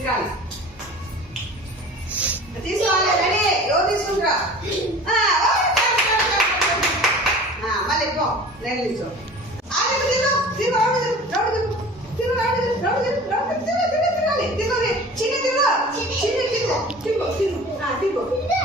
తిరగాలి. తీసుకోవాలి. రెడీ. ఎవరు తీసుకుంటారా? మళ్ళీ పో. నేను తీసుకో. తిరగాలి. తిరగాలి. చిన్న తిరుగు. చిన్న తిరుగు. తిరుగు. తిరుగు.